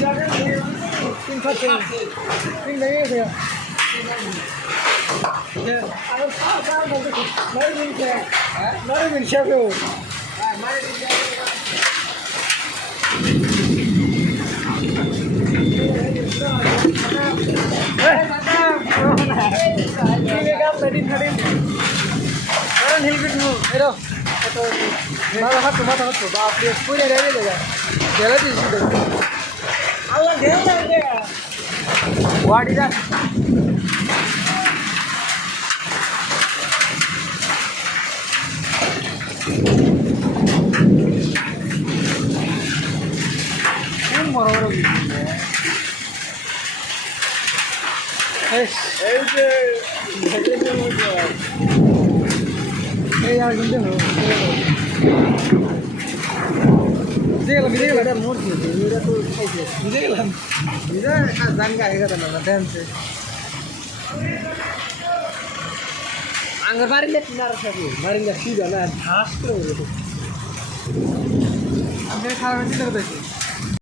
তিন খাচ্ছে তিন লেগে গেছে মারে দিন শেফেও anggar marinda pinar sabi marinda sida na dhas করে বলে আমি খাওয়া দিতে দেখি